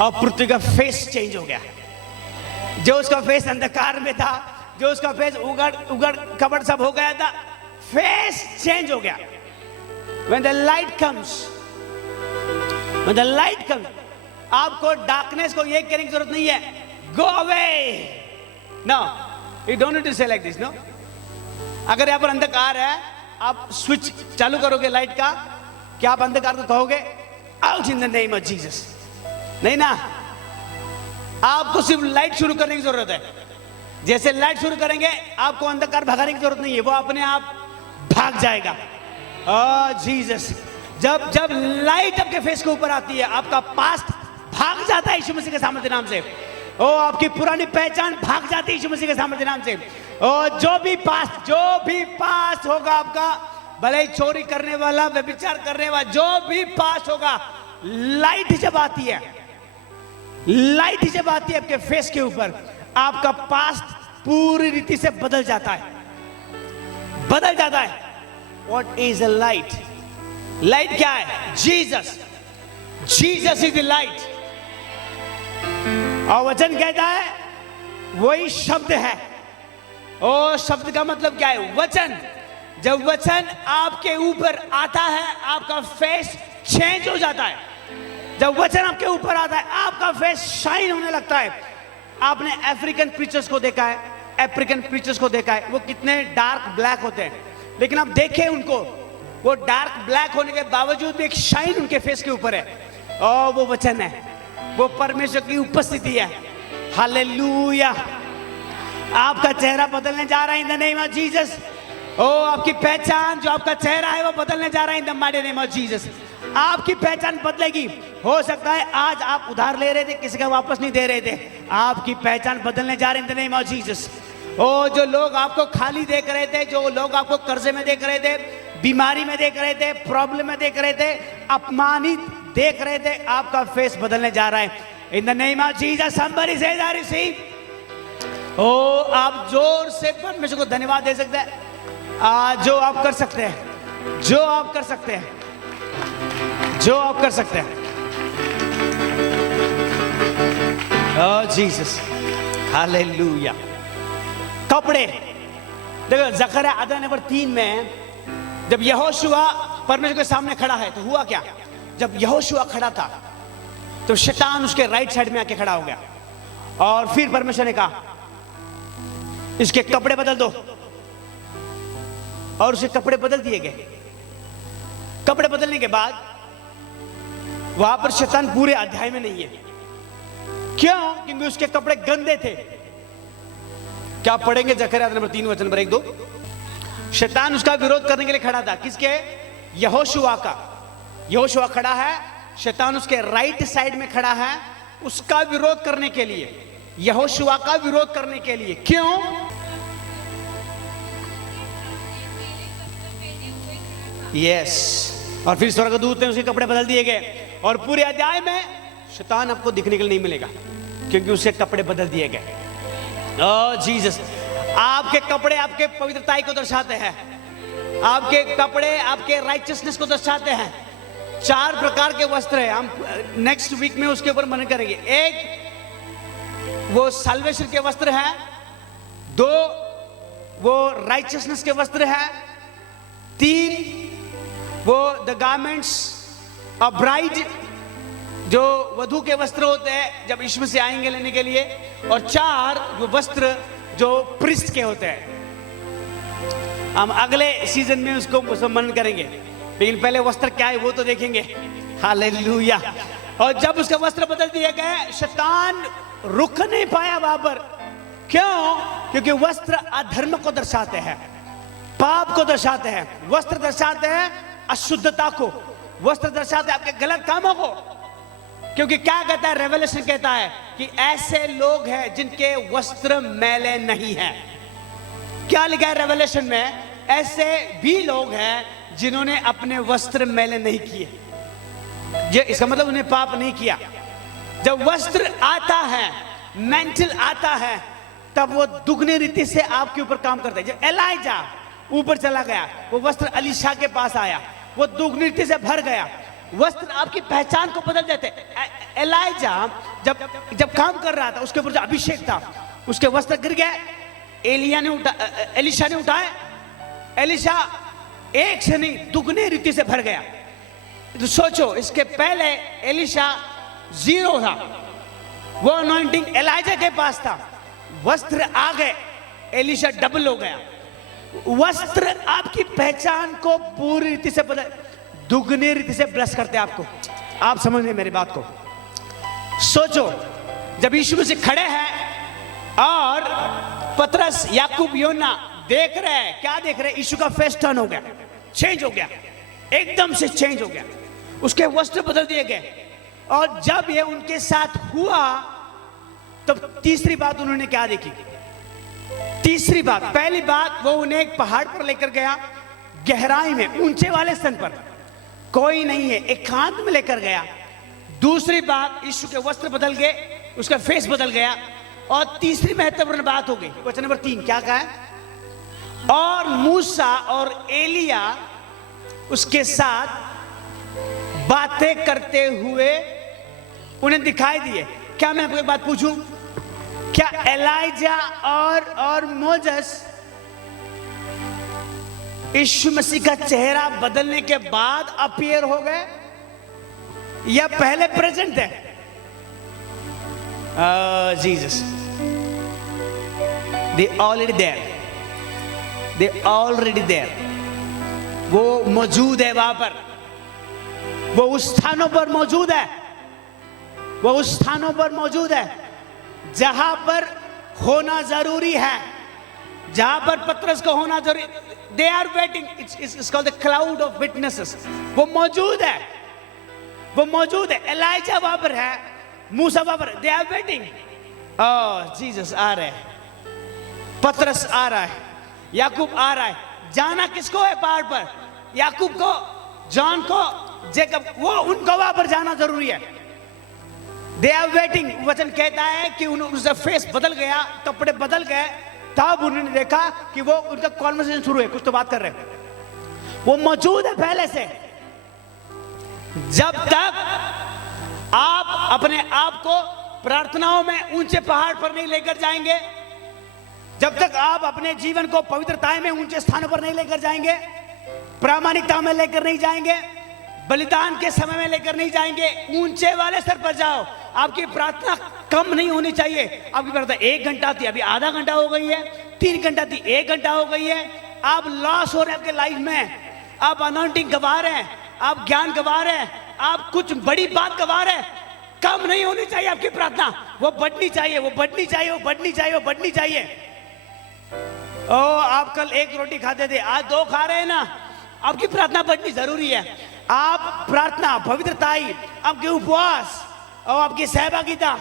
और पृथ्वी का face change हो गया। जो उसका फेस अंधकार में था, जो उसका फेस उगड़ कबड़ सब हो गया था, फेस चेंज हो गया। When the light comes, आपको डार्कनेस को ये कहने की जरूरत नहीं है, go away. No, you don't need to say like this, no. अगर यहाँ पर अंधकार है, आप स्विच चालू करोगे लाइट का, क्या आप अंधकार को कहोगे out in the name of Jesus? नहीं ना, आपको सिर्फ लाइट शुरू करने की जरूरत है। जैसे लाइट शुरू करेंगे, आपको अंधकार भगाने की जरूरत नहीं है, वो अपने आप भाग जाएगा। जीसस, जब लाइट आपके फेस के ऊपर आती है, आपका पास्ट भाग जाता है यीशु मसीह के सामर्थ्य नाम से। आपकी पुरानी पहचान भाग जाती है यीशु मसीह के सामर्थ्य नाम से। जो भी पास्ट होगा आपका, भले ही चोरी करने वाला, व्यभिचार करने वाला, जो भी पास्ट होगा, लाइट जब आती है आपके फेस के ऊपर, आपका पास्ट पूरी रीति से बदल जाता है। What is a light? Light क्या है? Jesus is the light. और वचन कहता है वही शब्द है। और शब्द का मतलब क्या है? वचन। जब वचन आपके ऊपर आता है, आपका फेस चेंज हो जाता है। जब वचन आपके ऊपर आता है, आपका फेस शाइन होने लगता है। आपने अफ्रीकन प्रीचर्स को देखा है, वो कितने डार्क ब्लैक होते हैं, लेकिन आप देखें उनको, वो डार्क ब्लैक होने के बावजूद भी एक शाइन उनके फेस के ऊपर है। और वो वचन है, वो परमेश्वर की उपस्थिति है। हालेलुया। आपका चेहरा बदलने जा रहा है in the name of Jesus. आपकी पहचान, जो आपका चेहरा है, वो बदलने जा रहा है in the mighty name of Jesus. आपकी पहचान बदलेगी। हो सकता है आज आप उधार ले रहे थे, किसी का वापस नहीं दे रहे थे, आपकी पहचान बदलने जा रहे हैं इन द नेम ऑफ जीसस। जो लोग आपको खाली देख रहे थे, जो लोग आपको कर्जे में देख रहे थे, बीमारी में देख रहे थे, प्रॉब्लम में देख रहे थे, अपमानित देख रहे थे, आपका फेस बदलने जा रहा है in the name of Jesus. Somebody से आई रिसीव। आप जोर से परमेश्वर को धन्यवाद दे सकते हैं। जो आप कर सकते हैं, जीसस। हालेलुया। कपड़े देखो, ज़करिया अध्याय नंबर 3 में जब यहोशुआ परमेश्वर के सामने खड़ा है, तो हुआ क्या? जब यहोशुआ खड़ा था, तो शैतान उसके राइट साइड में आके खड़ा हो गया। और फिर परमेश्वर ने कहा इसके कपड़े बदल दो, और उसके कपड़े बदल दिए गए। कपड़े बदलने के बाद वहां पर शैतान पूरे अध्याय में नहीं है। क्यों? क्योंकि उसके कपड़े गंदे थे। क्या पढ़ेंगे? ज़करिया नंबर 3 वचन नंबर 1-2। शैतान उसका विरोध करने के लिए खड़ा था। किसके? यहोशुआ का। यहोशुआ खड़ा है, शैतान उसके राइट साइड में खड़ा है, उसका विरोध करने के लिए, यहोशुआ का विरोध करने के लिए। क्यों? यस। और फिर स्वर्गदूत ने उसके कपड़े बदल दिए गए। और पूरे अध्याय में शैतान आपको दिखने के लिए नहीं मिलेगा, क्योंकि उसके कपड़े बदल दिए गए। जीसस। आपके कपड़े आपके पवित्रताई को दर्शाते हैं, आपके कपड़े आपके राइचियसनेस को दर्शाते हैं। 4 प्रकार के वस्त्र है, हम नेक्स्ट वीक में उसके ऊपर मन करेंगे। 1 वो साल्वेशन के वस्त्र हैं, 2 वो राइचियसनेस के वस्त्र हैं, 3 वो द गारमेंट्स ऑफ ब्राइड, जो वधू के वस्त्र होते हैं जब यीशु मसीह आएंगे लेने के लिए, और 4 वो वस्त्र जो प्रिस्ट के होते हैं। हम अगले सीजन में उसको मन करेंगे, लेकिन पहले वस्त्र क्या है वो तो देखेंगे। हालेलुया। और जब उसके वस्त्र बदल दिए गए, शैतान रुक नहीं पाया वहां पर। क्यों? क्योंकि वस्त्र अधर्म को दर्शाते हैं, पाप को दर्शाते हैं। वस्त्र दर्शाते हैं अशुद्धता को, वस्त्र दर्शाते हैं आपके गलत कामों को। क्योंकि क्या कहता है रेवलेशन? कहता है कि ऐसे लोग हैं जिनके वस्त्र मैले नहीं हैं। क्या लिखा है रेवलेशन में? ऐसे भी लोग हैं जिन्होंने अपने वस्त्र मैले नहीं किए। इसका मतलब उन्हें पाप नहीं किया। जब वस्त्र आता है, मेंटल आता है, तब वो दुगनी रीति से आपके ऊपर काम करता है। जब एलाइजा ऊपर चला गया, वो वस्त्र अलीशा के पास आया, वो दुगनी रीति से भर गया। वस्त्र आपकी पहचान को बदल देते। एलाइजा जब काम कर रहा था, उसके ऊपर जो अभिषेक था, उसके वस्त्र गिर गए। एलिशा ने उठाए। एलिशा एक से नहीं दुगने रीति से भर गया। तो सोचो, इसके पहले एलिशा 0 था, वो अनॉइंटिंग एलाइजा के पास था। वस्त्र आ गए, एलिशा डबल हो गया। वस्त्र आपकी पहचान को पूरी रीति से बदल, दुगनी रीति से ब्लेस करते हैं आपको। आप समझ रहे मेरी बात को? सोचो, जब यीशु मसीह खड़े हैं और पतरस, याकूब, योना देख रहे हैं, क्या देख रहे हैं? यीशु का फेस टर्न हो गया, चेंज हो गया, एकदम से चेंज हो गया, उसके वस्त्र बदल दिए गए। और जब ये उनके साथ हुआ, तब तीसरी बात उन्होंने क्या देखी? तीसरी बात, पहली बात, वो उन्हें एक पहाड़ पर लेकर गया, गहराई में, ऊंचे वाले स्थान पर, कोई नहीं है, एकांत में लेकर गया। दूसरी बात, यीशु के वस्त्र बदल गए, उसका फेस बदल गया। और तीसरी महत्वपूर्ण बात हो गई, वचन नंबर 3 क्या कहा है? और मूसा और एलिया उसके साथ बातें करते हुए उन्हें दिखाई दिए। क्या मैं आपको एक बात पूछूं? क्या एलाइजा और मोजेस यीशु मसीह का चेहरा बदलने के बाद अपीयर हो गए या पहले प्रेजेंट है? जीसस, they already there, वो मौजूद है वहां पर, वो उस स्थानों पर मौजूद है, वो उस स्थानों पर मौजूद है जहां पर होना जरूरी है, जहां पर पतरस को होना जरूरी। They are waiting. It's called the cloud of witnesses. वो मौजूद है, वो मौजूद है। एलाइजा वहां पर है, मूसा वहां पर, they are waiting. जीसस आ रहे हैं, पतरस आ रहा है, याकूब आ रहा है। जाना किसको है पहाड़ पर? याकूब को, जॉन को, जेकब, वो उनको वहां पर जाना जरूरी है। They are waiting. वचन कहता है कि उनका फेस बदल गया, कपड़े बदल गए, तब उन्होंने देखा कि वो उनका कॉन्वर्सेशन शुरू है, कुछ तो बात कर रहे हैं, वो मौजूद है पहले से। जब तक आप अपने आप को प्रार्थनाओं में ऊंचे पहाड़ पर नहीं लेकर जाएंगे, जब तक आप अपने जीवन को पवित्रता में ऊंचे स्थानों पर नहीं लेकर जाएंगे, प्रामाणिकता में लेकर नहीं जाएंगे, बलिदान के समय में लेकर नहीं जाएंगे, ऊंचे वाले स्तर पर जाओ। आपकी प्रार्थना कम नहीं होनी चाहिए। आपकी प्रार्थना 1 घंटा थी, अभी आधा घंटा हो गई है, 3 घंटा थी, 1 घंटा हो गई है। आप लॉस हो रहे हैं आपके लाइफ में, आप अनॉइंटिंग गवा रहे हैं, आप ज्ञान गवा रहे हैं, आप कुछ बड़ी बात गवा रहे हैं। कम नहीं होनी चाहिए आपकी प्रार्थना, वो बढ़नी चाहिए, वो बढ़नी चाहिए, वो बढ़नी चाहिए, वो बढ़नी चाहिए। ओ, आप कल 1 रोटी खाते थे, आज 2 खा रहे हैं ना, आपकी प्रार्थना बढ़नी जरूरी है। आप प्रार्थना, पवित्रताई, आपके उपवास और आपकी सहभागिता,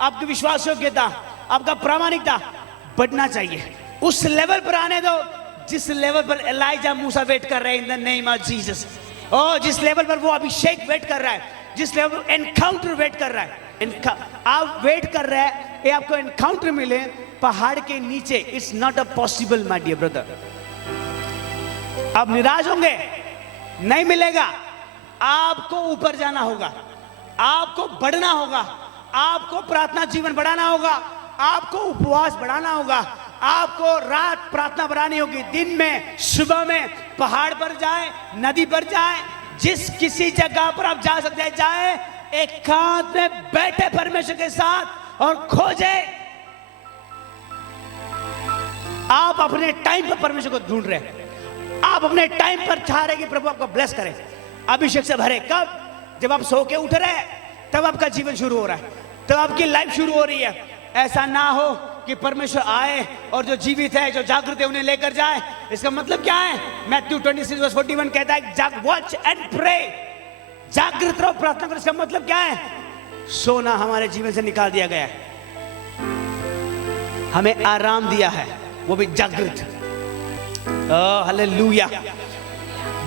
आपकी विश्वास योग्यता, आपका प्रामाणिकता बढ़ना चाहिए। उस लेवल पर आने दो जिस लेवल पर एलाइजा मूसा वेट कर रहे हैं, इन द नेम ऑफ जीसस। और जिस लेवल पर वो अभिषेक वेट कर रहा है, जिस लेवल पर एनकाउंटर वेट कर रहा है, आप वेट कर रहे हैं ये आपको एनकाउंटर मिले पहाड़ के नीचे। It's not a possible my dear brother. आप निराश होंगे, नहीं मिलेगा। आपको ऊपर जाना होगा, आपको बढ़ना होगा, आपको प्रार्थना जीवन बढ़ाना होगा, आपको उपवास बढ़ाना होगा, आपको रात प्रार्थना बढ़ानी होगी, दिन में, सुबह में, पहाड़ पर जाए, नदी पर जाए, जिस किसी जगह पर आप जा सकते हैं जाए, एकांत में बैठे परमेश्वर के साथ और खोजे। आप अपने टाइम पर परमेश्वर को ढूंढ रहे हैं, आप अपने टाइम पर चाह रहे कि प्रभु आपको ब्लेस करे, अभिषेक से भरे। कब? जब आप सो के उठ रहे हैं, तब आपका जीवन शुरू हो रहा है, तब आपकी लाइफ शुरू हो रही है। ऐसा ना हो कि परमेश्वर आए और जो जीवित है, जो जागृत है, उन्हें लेकर जाए। इसका मतलब क्या है? मैथ्यू 26:41 कहता है, वॉच एंड प्रे, जागृत रहो, प्रार्थना करो। इसका मतलब क्या है? सोना हमारे जीवन से निकाल दिया गया है, हमें आराम दिया है, वो भी जागृत। हालेलुया।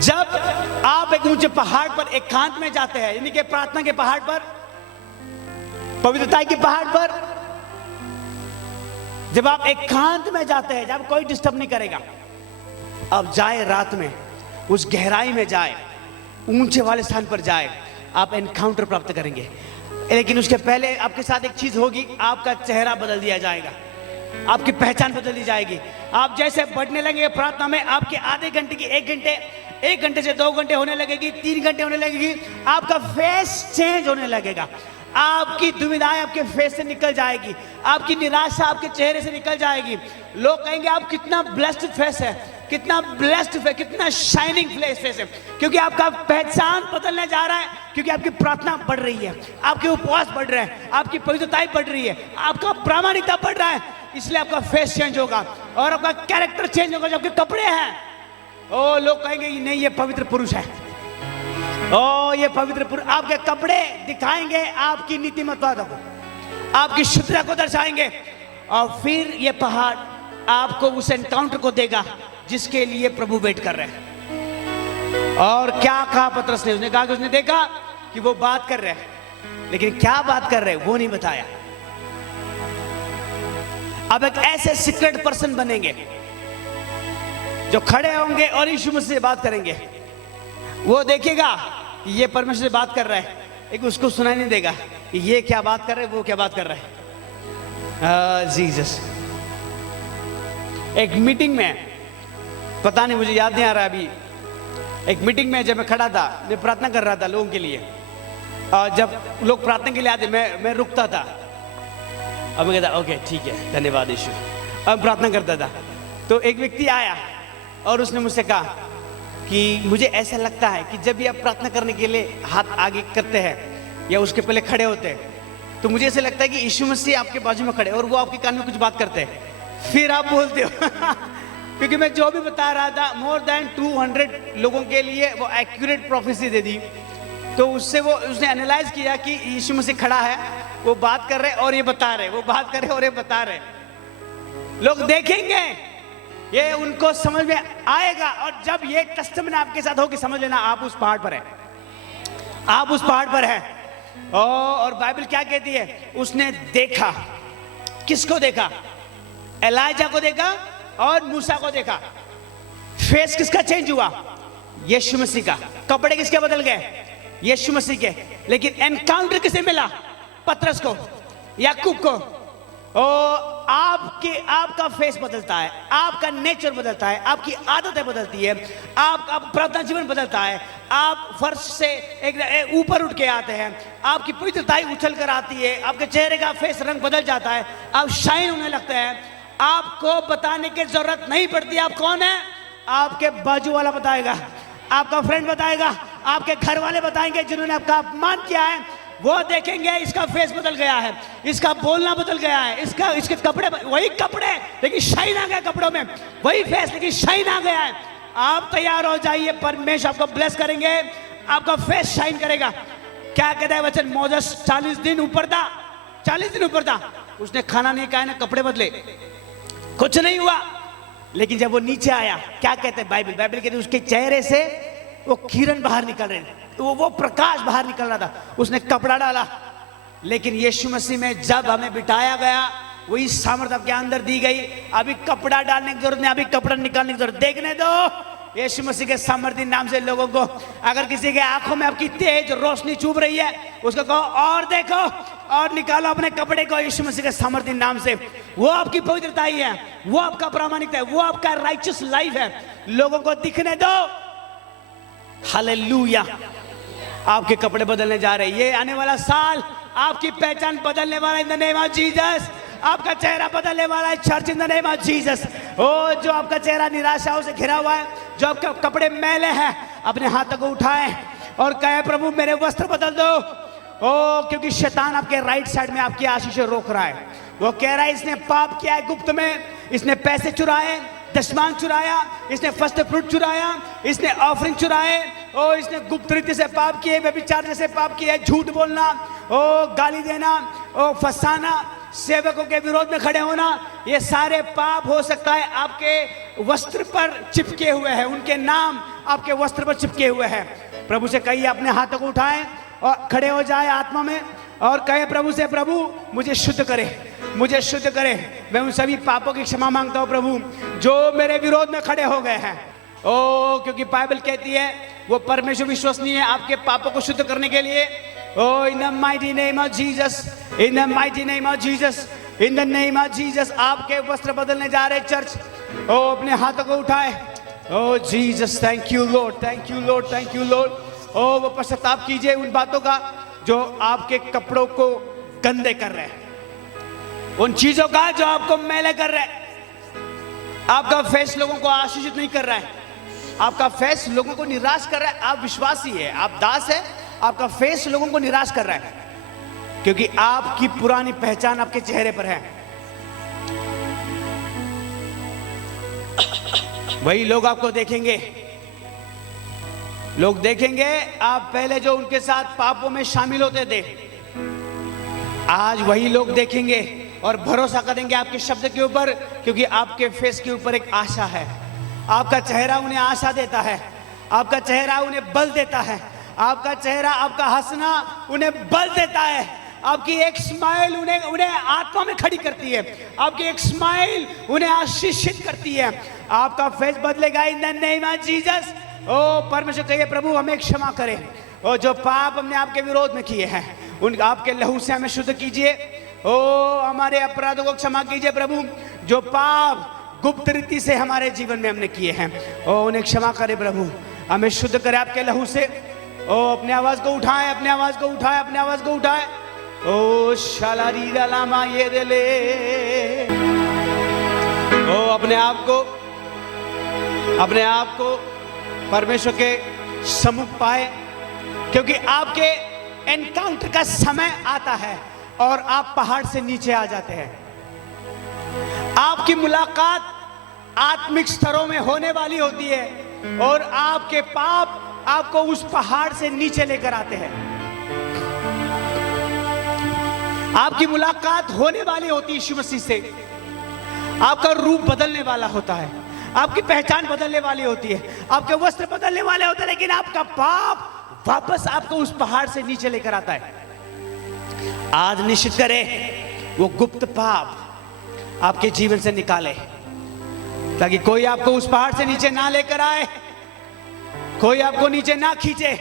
जब आप एक ऊंचे पहाड़ पर एकांत में जाते हैं, यानी कि प्रार्थना के पहाड़ पर, पवित्रता के पहाड़ पर, जब आप एकांत में जाते हैं, जब कोई डिस्टर्ब नहीं करेगा, अब जाए रात में, उस गहराई में जाए, ऊंचे वाले स्थान पर जाए, आप एनकाउंटर प्राप्त करेंगे। लेकिन उसके पहले आपके साथ एक चीज होगी, आपका चेहरा बदल दिया जाएगा, आपकी पहचान बदल दी जाएगी। आप जैसे बढ़ने लगेंगे प्रार्थना में, आपके आधे घंटे की 1 घंटे से 2 घंटे होने लगेगी, 3 घंटे होने लगेगी, आपका फेस चेंज होने लगेगा। आपकी दुविधाएं आपके फेस से निकल जाएगी, आपकी निराशा आपके चेहरे से निकल जाएगी। लोग कहेंगे आप कितना ब्लेस्ड फेस है, कितना ब्लेस्ड फेस, कितना शाइनिंग फेस है, क्योंकि आपका पहचान बदलने जा रहा है, क्योंकि आपकी प्रार्थना बढ़ रही है, आपके उपवास बढ़ रहे हैं, आपकी पवित्रता बढ़ रही है, आपका प्रामाणिकता बढ़ रहा है, इसलिए आपका फेस चेंज होगा और आपका कैरेक्टर चेंज होगा। जो आपके कपड़े हैं, ओ लोग कहेंगे नहीं ये पवित्र पुरुष है, ओ ये पवित्र पुरुष। आपके कपड़े दिखाएंगे आपकी नीतिमत्ता को, आपकी शुद्धता को दर्शाएंगे, और फिर ये पहाड़ आपको उस एनकाउंटर को देगा जिसके लिए प्रभु वेट कर रहे हैं। और क्या कहा पतरस ने? उसने कहा कि उसने देखा कि वो बात कर रहे हैं, लेकिन क्या बात कर रहे हैं वो नहीं बताया। अब एक ऐसे सीक्रेट पर्सन बनेंगे जो खड़े होंगे और यीशु मसीह से बात करेंगे। वो देखेगा कि ये परमेश्वर से बात कर रहा है, लेकिन उसको सुनाई नहीं देगा कि ये क्या बात कर रहे हैं, वो क्या बात कर रहे हैं। जीसस। एक मीटिंग में, पता नहीं मुझे याद नहीं आ रहा अभी, एक मीटिंग में जब मैं खड़ा था, मैं प्रार्थना कर रहा था लोगों के लिए, और जब लोग प्रार्थना के लिए आते मैं रुकता था, अब मैं कहता ओके ठीक है धन्यवाद यीशु, अब प्रार्थना करता था। तो एक व्यक्ति आया और उसने मुझसे कहा कि मुझे ऐसा लगता है कि जब भी आप प्रार्थना करने के लिए हाथ आगे करते हैं या उसके पहले खड़े होते हैं, तो मुझे ऐसा लगता है कि यीशु मसीह आपके बाजू में खड़े और वो आपके कान में कुछ बात करते हैं, फिर आप बोलते हो क्योंकि मैं जो भी बता रहा था मोर देन 200 लोगों के लिए वो एक्यूरेट प्रोफेसी दे दी। तो उससे उसने एनालाइज किया कि यीशु मसीह खड़ा है, वो बात कर रहे और ये बता रहे, वो बात कर रहे और ये बता रहे। लोग देखेंगे, ये उनको समझ में आएगा, और जब ये कस्टम आपके साथ होगी समझ लेना आप उस पहाड़ पर है, आप उस पहाड़ पर है। और बाइबल क्या कहती है? उसने देखा, किसको देखा? एलाइजा को देखा और मूसा को देखा। फेस किसका चेंज हुआ? यीशु मसीह का। कपड़े किसके बदल गए? यीशु मसीह के। लेकिन एनकाउंटर किसे मिला? पतरस को, याकूब को। आपका फेस बदलता है, आपका नेचर बदलता है, आपकी आदतें बदलती है, आपका प्रार्थना जीवन बदलता है, आप फर्श से एक ऊपर उठ के आते हैं, आपकी पवित्रता उछल कर आती है, आपके चेहरे का फेस रंग बदल जाता है, आप शाइन होने लगते हैं। आपको बताने की जरूरत नहीं पड़ती आप कौन है, आपके बाजू वाला बताएगा, आपका फ्रेंड बताएगा, आपके घर वाले बताएंगे जिन्होंने आपका अपमान किया है, वो देखेंगे इसका फेस बदल गया है, इसका बोलना बदल गया है, इसके कपड़े, वही कपड़े लेकिन शाइन आ गया कपड़ों में, वही फेस लेकिन शाइन आ गया है। आप तैयार हो जाइए, परमेश्वर आपको ब्लेस करेंगे, आपका फेस शाइन करेगा। क्या कहता है वचन? मोसेस 40 दिन ऊपर था, 40 दिन ऊपर था, उसने खाना नहीं खाया ना कपड़े बदले, कुछ नहीं हुआ। लेकिन जब वो नीचे आया, क्या कहते हैं बाइबल कहती है उसके चेहरे से वो किरण बाहर निकल रहे थे, वो प्रकाश बाहर निकल रहा था। उसने कपड़ा डाला, लेकिन यीशु मसीह में जब हमें बिठाया गया, वही सामर्थ आपके अंदर दी गई। अभी कपड़ा डालने की जरूरत नहीं, अभी कपड़ा निकालने की जरूरत। देखने दो यीशु मसीह के सामर्थ्य नाम से लोगों को। अगर किसी के आंखों में आपकी तेज रोशनी चुभ रही है, उसको कहो और देखो और निकालो अपने कपड़े को यीशु मसीह के सामर्थ्य नाम से। वो आपकी पवित्रता ही है, वो आपका प्रामाणिकता है, वो आपका राइचियस लाइफ है। लोगों को दिखने दो। हालेलुया। आपके कपड़े बदलने जा रहे हैं। ये आने वाला साल आपकी पहचान बदलने वाला है in the name of Jesus. आपका चेहरा बदलने वाला है church in the name of Jesus. ओ जो आपका चेहरा निराशाओं से घिरा हुआ है, जो आपके कपड़े मैले हैं, अपने हाथों को उठाएं और कहे प्रभु मेरे वस्त्र बदल दो। ओ क्योंकि शैतान आपके राइट साइड में आपकी आशीष रोक रहा है। वो कह रहा है इसने पाप किया है गुप्त में, इसने पैसे चुराए, दशमांश चुराया, इसने फर्स्ट फ्रूट चुराया, इसने ऑफरिंग चुराए, ओ इसने गुप्त रीति से पाप किए, व्यभिचार जैसे पाप किए, झूठ बोलना, ओ गाली देना, ओ फंसाना, सेवकों के विरोध में खड़े होना, ये सारे पाप हो सकता है आपके वस्त्र पर चिपके हुए हैं, उनके नाम आपके वस्त्र पर चिपके हुए हैं। प्रभु से कहिए अपने हाथों को उठाएं और खड़े हो जाए आत्मा में और कहे प्रभु से, प्रभु मुझे शुद्ध करे, मुझे शुद्ध करे। मैं उन सभी पापों की क्षमा मांगता हूँ प्रभु जो मेरे विरोध में खड़े हो गए हैं। ओ क्योंकि बाइबल कहती है वो परमेश्वर विश्वसनीय है आपके पापों को शुद्ध करने के लिए। ओ in the mighty name of Jesus, in the mighty name of Jesus, in the name of Jesus आपके वस्त्र बदलने जा रहे चर्च। ओ अपने हाथों को उठाए। ओ Jesus thank you Lord, thank you Lord, thank you Lord. ओ वो पश्चाताप कीजिए उन बातों का जो आपके कपड़ों को गंदे कर रहे हैं, उन चीजों का जो आपको मैले कर रहे हैं। आपका फेस लोगों को आशीषित नहीं कर रहा है, आपका फेस लोगों को निराश कर रहा है। आप विश्वासी है, आप दास है, आपका फेस लोगों को निराश कर रहा है क्योंकि आपकी पुरानी पहचान आपके चेहरे पर है। वही लोग आपको देखेंगे, लोग देखेंगे आप पहले जो उनके साथ पापों में शामिल होते थे, आज वही लोग देखेंगे और भरोसा करेंगे आपके शब्द के ऊपर, क्योंकि आपके फेस के ऊपर एक आशा है। आपका चेहरा उन्हें आशा देता है, आपका चेहरा उन्हें बल देता है, आपका चेहरा, आपका हंसना उन्हें बल देता है, आपकी एक स्माइल उन्हें आत्मा में खड़ी करती है, आपकी एक स्माइल उन्हें आशीषित करती है। आपका फेस बदलेगा in the name of Jesus. ओ परमेश्वर कहिए प्रभु हमें क्षमा करें, और जो पाप हमने आपके विरोध में किए हैं उन आपके लहू से हमें शुद्ध कीजिए। ओ हमारे अपराधों को क्षमा कीजिए प्रभु, जो पाप गुप्त रीति से हमारे जीवन में हमने किए हैं, ओ उन्हें क्षमा करें प्रभु, हमें शुद्ध करें आपके लहू से। ओ अपने आवाज को उठाएं, अपने आवाज को उठाएं, अपने आवाज को उठाएं। ओ शालारी लामा ये दे, ओ अपने आप को परमेश्वर के सम्मुख पाए, क्योंकि आपके एनकाउंटर का समय आता है और आप पहाड़ से नीचे आ जाते हैं। आपकी मुलाकात आत्मिक स्तरों में होने वाली होती है और आपके पाप आपको उस पहाड़ से नीचे लेकर आते हैं। आपकी मुलाकात होने वाली होती है यीशु मसीह से, आपका रूप बदलने वाला होता है, आपकी पहचान बदलने वाली होती है, आपके वस्त्र बदलने वाले होते हैं, लेकिन आपका पाप वापस आपको उस पहाड़ से नीचे लेकर आता है। आज निश्चित करें वो गुप्त पाप आपके जीवन से निकाले, ताकि कोई आपको उस पहाड़ से नीचे ना लेकर आए, कोई आपको नीचे ना खींचे,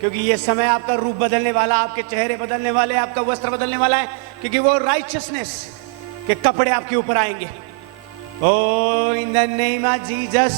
क्योंकि ये समय आपका रूप बदलने वाला, आपके चेहरे बदलने वाले, आपका वस्त्र बदलने वाला है, क्योंकि वो राइचियसनेस के कपड़े आपके ऊपर आएंगे। ओ in the name of Jesus.